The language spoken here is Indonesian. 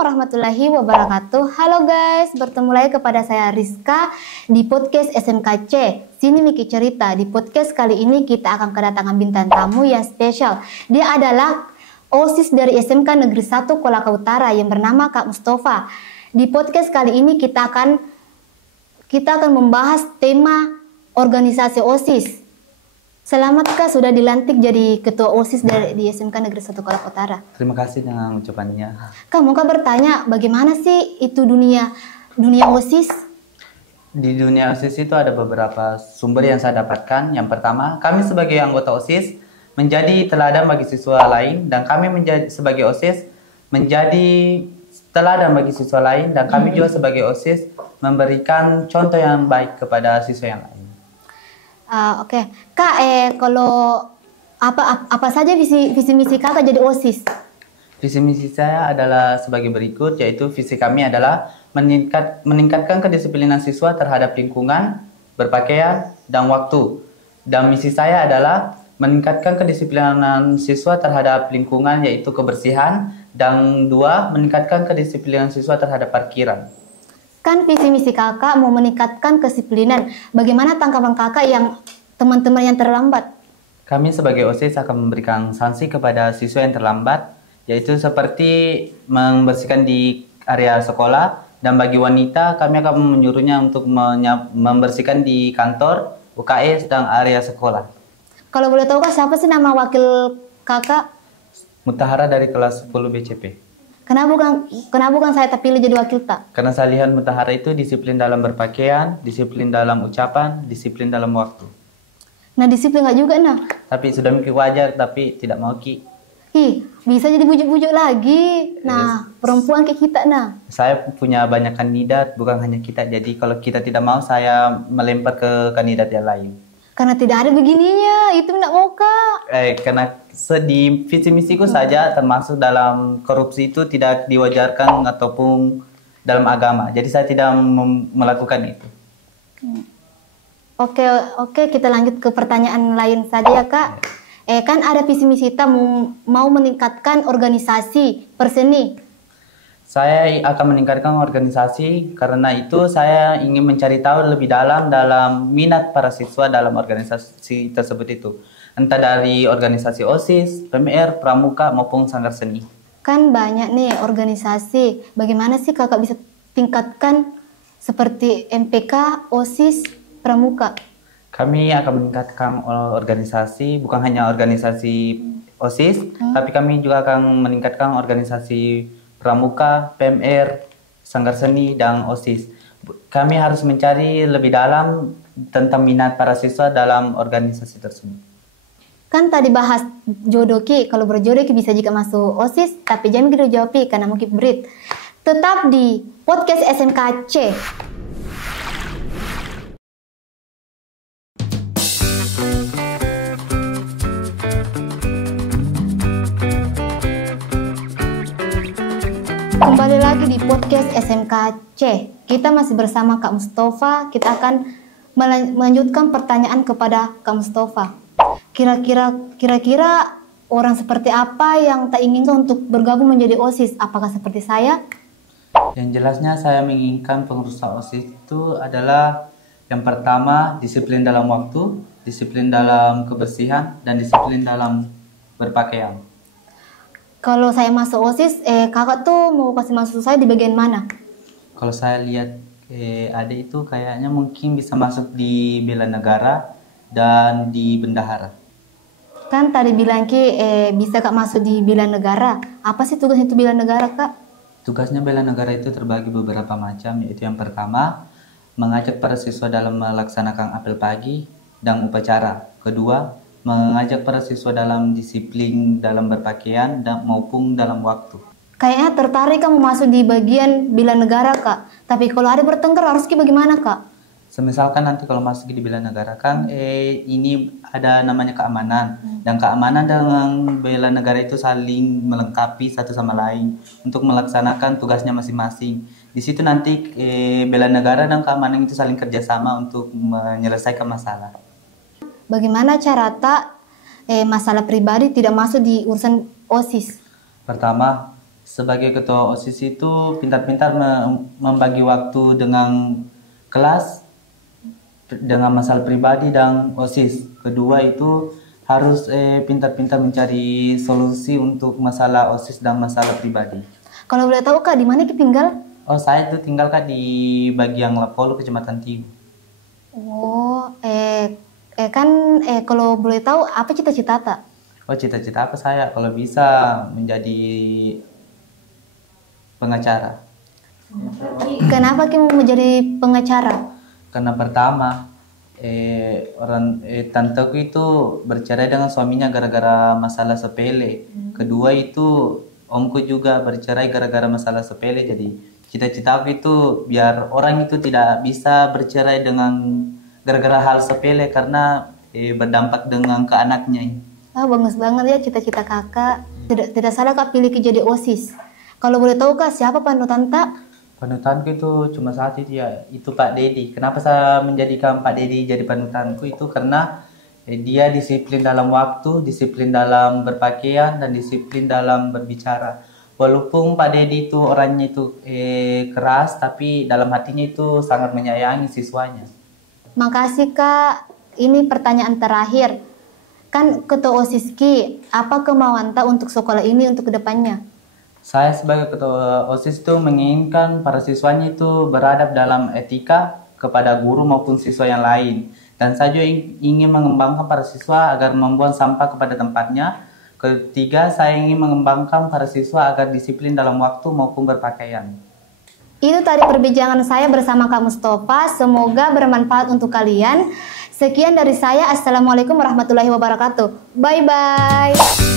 warahmatullahi wabarakatuh. Halo guys, bertemu lagi kepada saya Rizka di podcast SMKC. Sini Miki cerita. Di podcast kali ini kita akan kedatangan bintang tamu yang spesial. Dia adalah OSIS dari SMK Negeri 1 Kolaka Utara yang bernama Kak Mustafa. Di podcast kali ini kita akan membahas tema organisasi OSIS. Selamat Kak, sudah dilantik jadi ketua OSIS di SMK Negeri 1 Kolaka Utara. Terima kasih dengan ucapannya. Kak, mau Kak bertanya, bagaimana sih itu dunia OSIS? Di dunia OSIS itu ada beberapa sumber yang saya dapatkan. Yang pertama, kami sebagai anggota OSIS menjadi teladan bagi siswa lain, dan kami sebagai OSIS menjadi teladan bagi siswa lain, dan kami juga sebagai OSIS memberikan contoh yang baik kepada siswa yang lain. Oke. Kak, kalau apa saja visi misi Kakak jadi OSIS? Visi misi saya adalah sebagai berikut, yaitu visi kami adalah meningkatkan kedisiplinan siswa terhadap lingkungan, berpakaian, dan waktu. Dan misi saya adalah meningkatkan kedisiplinan siswa terhadap lingkungan, yaitu kebersihan, dan 2, meningkatkan kedisiplinan siswa terhadap parkiran. Kan visi misi Kakak mau meningkatkan kedisiplinan. Bagaimana tanggapan Kakak yang teman-teman yang terlambat? Kami sebagai OSIS akan memberikan sanksi kepada siswa yang terlambat, yaitu seperti membersihkan di area sekolah, dan bagi wanita kami akan menyuruhnya untuk membersihkan di kantor, UKS, dan area sekolah. Kalau boleh tahu Kak, siapa sih nama wakil Kakak? Mutahara dari kelas 10 BCP. Kenapa bukan saya terpilih jadi wakil tak? Karena saya lihat Mutahara itu disiplin dalam berpakaian, disiplin dalam ucapan, disiplin dalam waktu. Nah, disiplin nggak juga nah? Tapi sudah mikir wajar, tapi tidak mau Ki. Bisa jadi bujuk-bujuk lagi. Nah, perempuan kayak kita nah. Saya punya banyak kandidat, bukan hanya kita. Jadi kalau kita tidak mau, saya melempar ke kandidat yang lain. Karena tidak ada begininya, itu tidak mau Kak. Karena di visi misiku saja, termasuk dalam korupsi itu tidak diwajarkan ataupun dalam agama. Jadi saya tidak melakukan itu. Oke, kita lanjut ke pertanyaan lain saja ya Kak. Kan ada visi misi kita mau meningkatkan organisasi perseni. Saya akan meningkatkan organisasi karena itu saya ingin mencari tahu lebih dalam minat para siswa dalam organisasi tersebut itu. Entah dari organisasi OSIS, PMR, Pramuka, maupun Sanggar Seni. Kan banyak nih organisasi. Bagaimana sih Kakak bisa tingkatkan seperti MPK, OSIS, Pramuka? Kami akan meningkatkan organisasi, bukan hanya organisasi OSIS, tapi kami juga akan meningkatkan organisasi Pramuka, PMR, Sanggar Seni, dan OSIS. Kami harus mencari lebih dalam tentang minat para siswa dalam organisasi tersebut. Kan tadi bahas jodoh Ki, kalau berjodoh Ki bisa juga masuk OSIS, tapi jangan gitu jawab Ki, karena mungkin berit. Tetap di podcast SMKC. Kembali lagi di podcast SMKC. Kita masih bersama Kak Mustafa. Kita akan melanjutkan pertanyaan kepada Kak Mustafa. Kira-kira orang seperti apa yang tak inginkan untuk bergabung menjadi OSIS? Apakah seperti saya? Yang jelasnya saya menginginkan pengurus OSIS itu adalah yang pertama disiplin dalam waktu, disiplin dalam kebersihan, dan disiplin dalam berpakaian. Kalau saya masuk OSIS, kakak tuh mau kasih masuk saya di bagian mana? Kalau saya lihat adik itu kayaknya mungkin bisa masuk di bela negara dan di bendahara. Kan tadi bilang Ki bisa Kak masuk di bela negara. Apa sih tugas itu bela negara Kak? Tugasnya bela negara itu terbagi beberapa macam, yaitu yang pertama mengajak para siswa dalam melaksanakan apel pagi dan upacara. Kedua, mengajak para siswa dalam disiplin dalam berpakaian dan maupun dalam waktu. Kayaknya tertarik kamu masuk di bagian bela negara Kak. Tapi kalau ada bertengkar harus bagaimana Kak? Semisalkan nanti kalau masuk di bela negara kan ini ada namanya keamanan. Dan keamanan dengan bela negara itu saling melengkapi satu sama lain untuk melaksanakan tugasnya masing-masing. Di situ nanti bela negara dan keamanan itu saling kerjasama untuk menyelesaikan masalah. Bagaimana cara masalah pribadi tidak masuk di urusan OSIS? Pertama, Sebagai ketua OSIS itu pintar-pintar membagi waktu dengan kelas, dengan masalah pribadi dan OSIS. Kedua itu harus pintar-pintar mencari solusi untuk masalah OSIS dan masalah pribadi. Kalau boleh tahu Kak, di mana Ki tinggal? Oh, saya itu tinggal Kak di bagian Lapolo, Kecamatan Tigu. Oh, kalau boleh tahu apa cita-cita Tak? Oh, cita-cita apa saya? Kalau bisa menjadi pengacara. Kenapa Ki mau menjadi pengacara? Karena pertama, tanteku itu bercerai dengan suaminya gara-gara masalah sepele. Kedua itu omku juga bercerai gara-gara masalah sepele. Jadi cita-citaku itu biar orang itu tidak bisa bercerai dengan gara-gara hal sepele karena berdampak dengan ke anaknya. Ah, bagus banget ya cita-cita kakak. Tidak salah Kak pilih jadi OSIS. Kalau boleh tahu Kak, siapa panutan Tak? Panutanku itu cuma satu dia, itu Pak Dedi. Kenapa saya menjadikan Pak Dedi jadi panutanku itu karena dia disiplin dalam waktu, disiplin dalam berpakaian, dan disiplin dalam berbicara. Walaupun Pak Dedi itu orangnya itu keras, tapi dalam hatinya itu sangat menyayangi siswanya. Makasih Kak. Ini pertanyaan terakhir. Kan ketua OSIS Ki, apa kemauan Tak untuk sekolah ini untuk kedepannya? Saya sebagai ketua OSIS itu menginginkan para siswanya itu beradab dalam etika kepada guru maupun siswa yang lain. Dan saya juga ingin mengembangkan para siswa agar membuang sampah kepada tempatnya. Ketiga, saya ingin mengembangkan para siswa agar disiplin dalam waktu maupun berpakaian. Itu tadi perbincangan saya bersama Kak Mustafa. Semoga bermanfaat untuk kalian. Sekian dari saya. Assalamualaikum warahmatullahi wabarakatuh. Bye-bye.